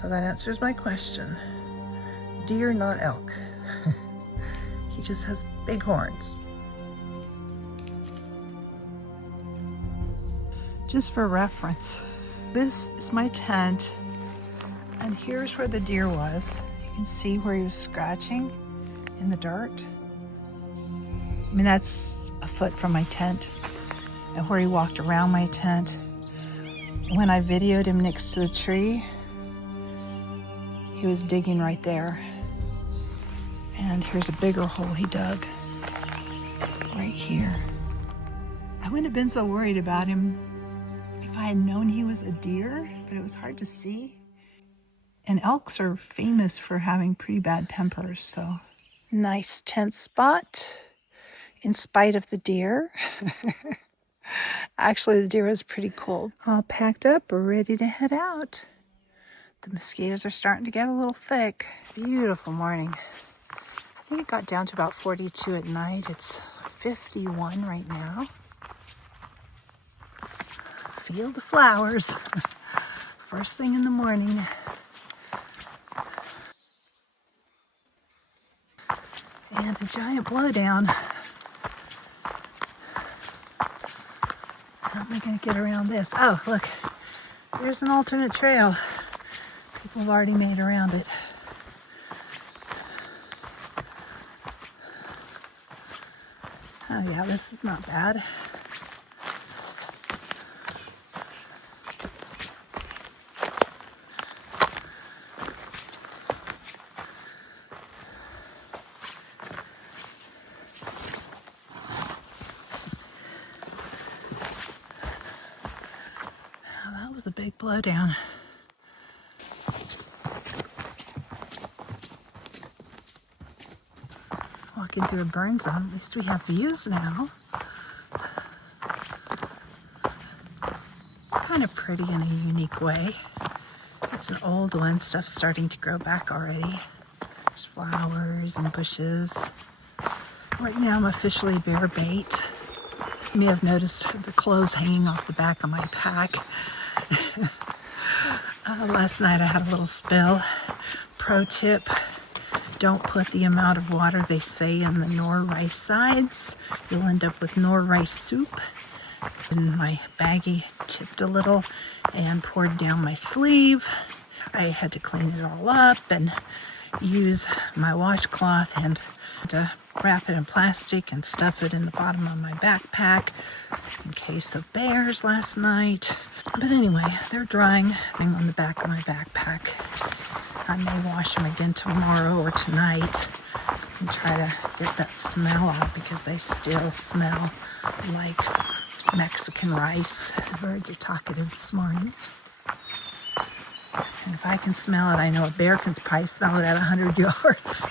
So that answers my question. Deer, not elk. He just has big horns. Just for reference, this is my tent, and here's where the deer was. You can see where he was scratching in the dirt. I mean, that's a foot from my tent, and where he walked around my tent. When I videoed him next to the tree, he was digging right there. And here's a bigger hole he dug right here. I wouldn't have been so worried about him if I had known he was a deer, but it was hard to see. And elks are famous for having pretty bad tempers, so. Nice tent spot, in spite of the deer. Actually, the deer was pretty cold. All packed up, we're ready to head out. The mosquitoes are starting to get a little thick. Beautiful morning. I think it got down to about 42 at night. It's 51 right now. Field of flowers. First thing in the morning. And a giant blowdown. How am I going to get around this? Oh, look. There's an alternate trail. People have already made around it. Oh yeah, this is not bad. Oh, that was a big blowdown. Walking through a burn zone, at least we have views now. Kind of pretty in a unique way. It's an old one, stuff's starting to grow back already. There's flowers and bushes. Right now I'm officially bear bait. You may have noticed the clothes hanging off the back of my pack. Last night I had a little spill. Pro tip. Don't put the amount of water they say in the nor rice sides. You'll end up with nor rice soup. And my baggie tipped a little and poured down my sleeve. I had to clean it all up and use my washcloth and to wrap it in plastic and stuff it in the bottom of my backpack in case of bears last night. But anyway, they're drying on the back of my backpack. I may wash them again tomorrow or tonight and try to get that smell out because they still smell like Mexican rice. The birds are talkative this morning. And if I can smell it, I know a bear can probably smell it at 100 yards.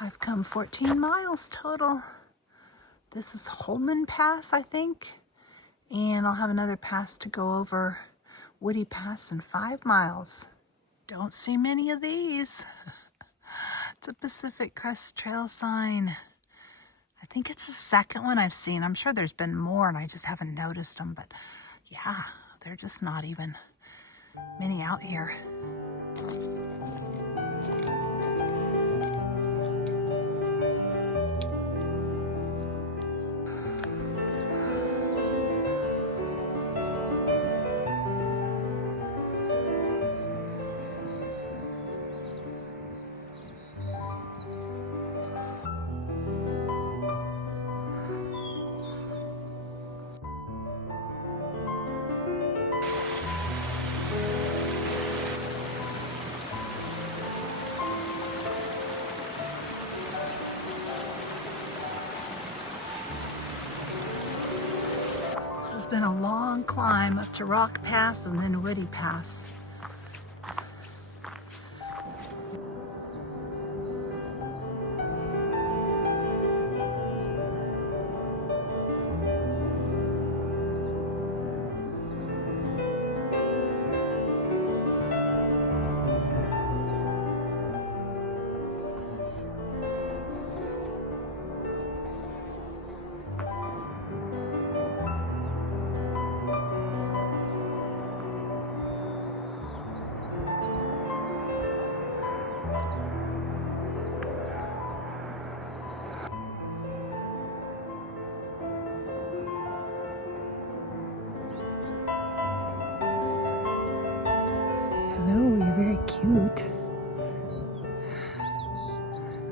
I've come 14 miles total. This is Holman Pass, I think. And I'll have another pass to go over. Woody Pass in 5 miles. Don't see many of these. It's a Pacific Crest Trail sign. I think it's the second one I've seen. I'm sure there's been more and I just haven't noticed them, but yeah, they're just not even many out here. This has been a long climb up to Rock Pass and then Woody Pass.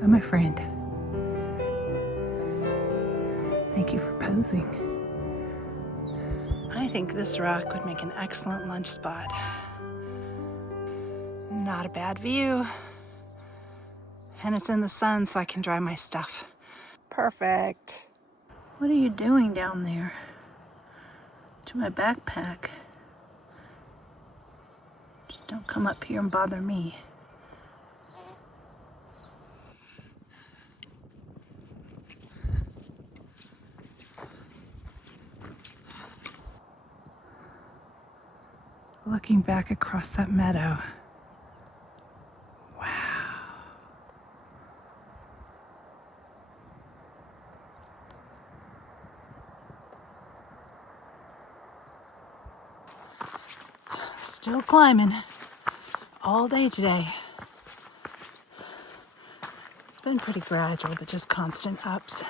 Oh, my friend. Thank you for posing. I think this rock would make an excellent lunch spot. Not a bad view. And it's in the sun so I can dry my stuff. Perfect. What are you doing down there? To my backpack. Just don't come up here and bother me. Looking back across that meadow. Wow. Still climbing all day today. It's been pretty gradual, but just constant ups.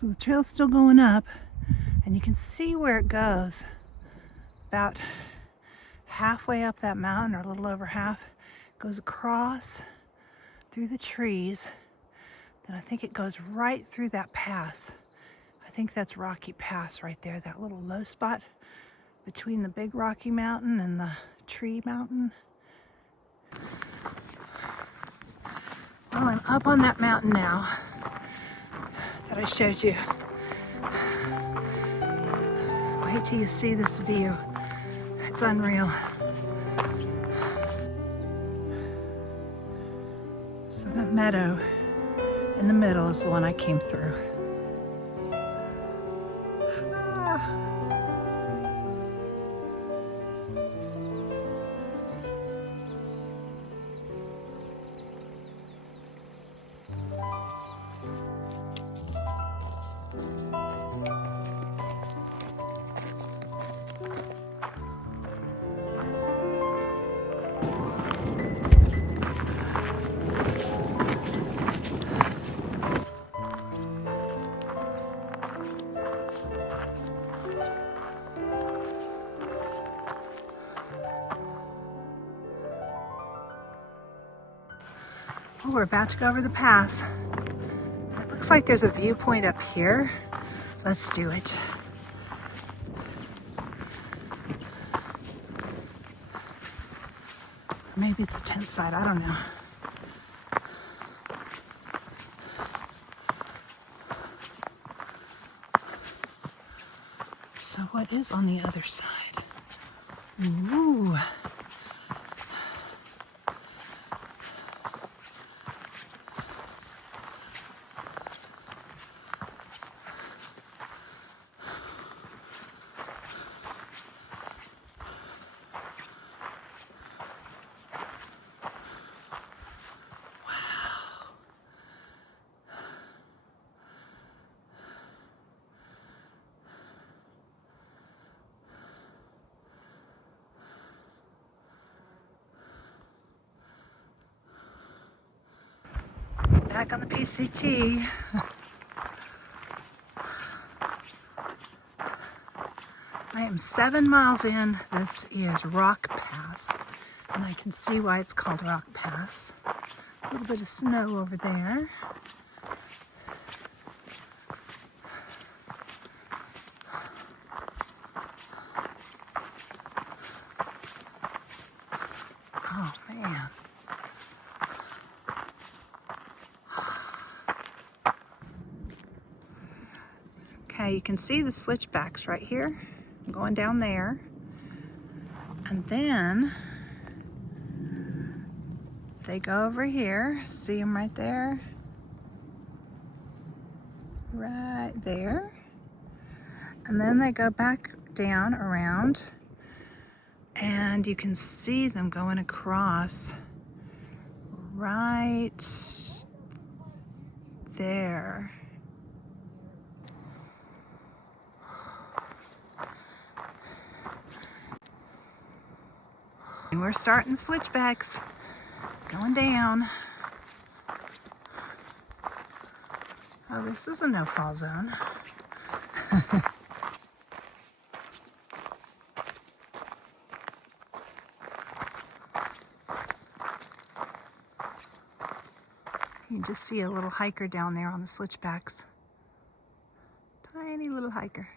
So the trail's still going up, and you can see where it goes. About halfway up that mountain, or a little over half, goes across through the trees. Then I think it goes right through that pass. I think that's Rocky Pass right there, that little low spot between the big Rocky Mountain and the tree mountain. Well, I'm up on that mountain now that I showed you. Wait till you see this view. It's unreal. So that meadow in the middle is the one I came through. Oh, we're about to go over the pass. It looks like there's a viewpoint up here. Let's do it. Maybe it's a tent site, I don't know. So what is on the other side? Ooh. Back on the PCT. I am 7 miles in. This is Rock Pass, and I can see why it's called Rock Pass. A little bit of snow over there. Oh man. Okay, you can see the switchbacks right here, going down there. And then they go over here. See them right there? Right there. And then they go back down around, and you can see them going across right there. And we're starting the switchbacks, going down. Oh, this is a no-fall zone. You can just see a little hiker down there on the switchbacks. Tiny little hiker.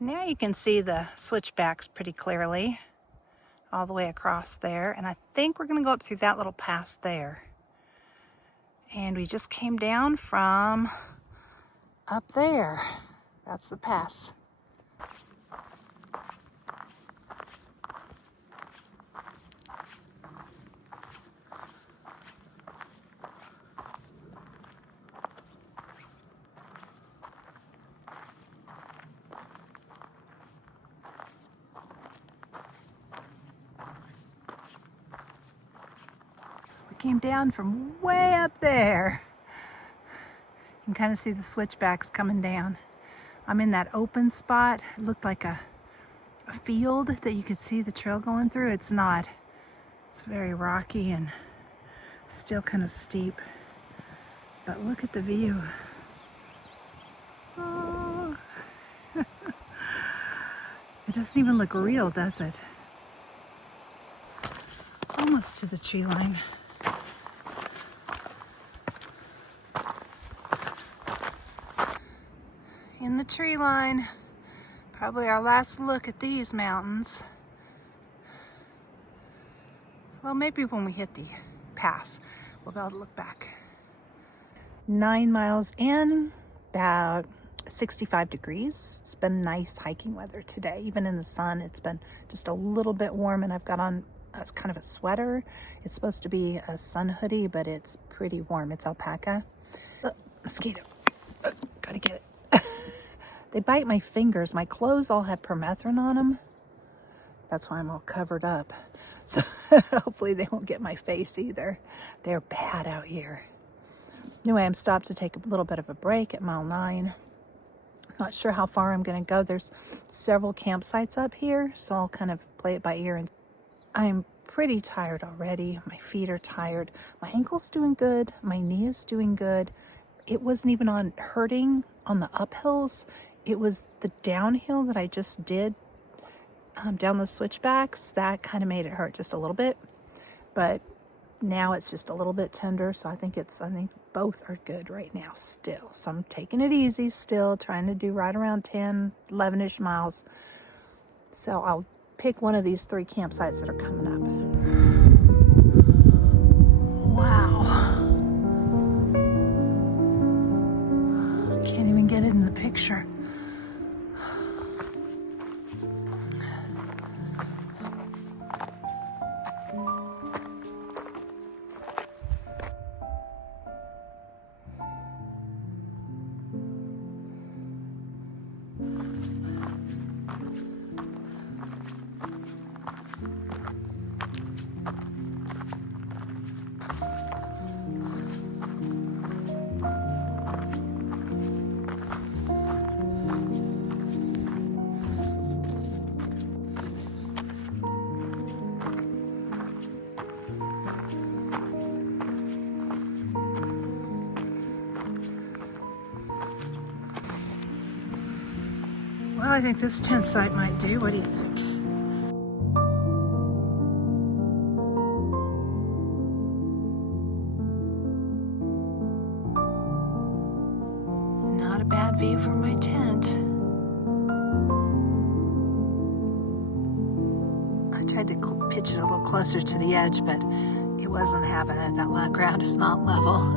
Now you can see the switchbacks pretty clearly all the way across there, and I think we're going to go up through that little pass there. And we just came down from up there. That's the pass. Came down from way up there. You can kind of see the switchbacks coming down. I'm in that open spot. It looked like a field that you could see the trail going through. It's not. It's very rocky and still kind of steep. But look at the view. Oh. It doesn't even look real, does it? Almost to the tree line. In the tree line, probably our last look at these mountains. Well, maybe when we hit the pass, we'll be able to look back. 9 miles in, about 65 degrees. It's been nice hiking weather today. Even in the sun, it's been just a little bit warm, and I've got on kind of a sweater. It's supposed to be a sun hoodie, but it's pretty warm. It's alpaca. Mosquito. Gotta get it. They bite my fingers. My clothes all have permethrin on them. That's why I'm all covered up. So hopefully they won't get my face either. They're bad out here. Anyway, I'm stopped to take a little bit of a break at mile 9. Not sure how far I'm going to go. There's several campsites up here, so I'll kind of play it by ear. And I'm pretty tired already. My feet are tired. My ankle's doing good. My knee is doing good. It wasn't even hurting on the uphills. It was the downhill that I just did down the switchbacks that kind of made it hurt just a little bit. But now it's just a little bit tender, so I think both are good right now still. So I'm taking it easy still, trying to do right around 10, 11-ish miles. So I'll pick one of these 3 campsites that are coming up. Wow. Can't even get it in the picture. Well, I think this tent site might do. What do you think? Not a bad view from my tent. I tried to pitch it a little closer to the edge, but it wasn't having it. That ground is not level.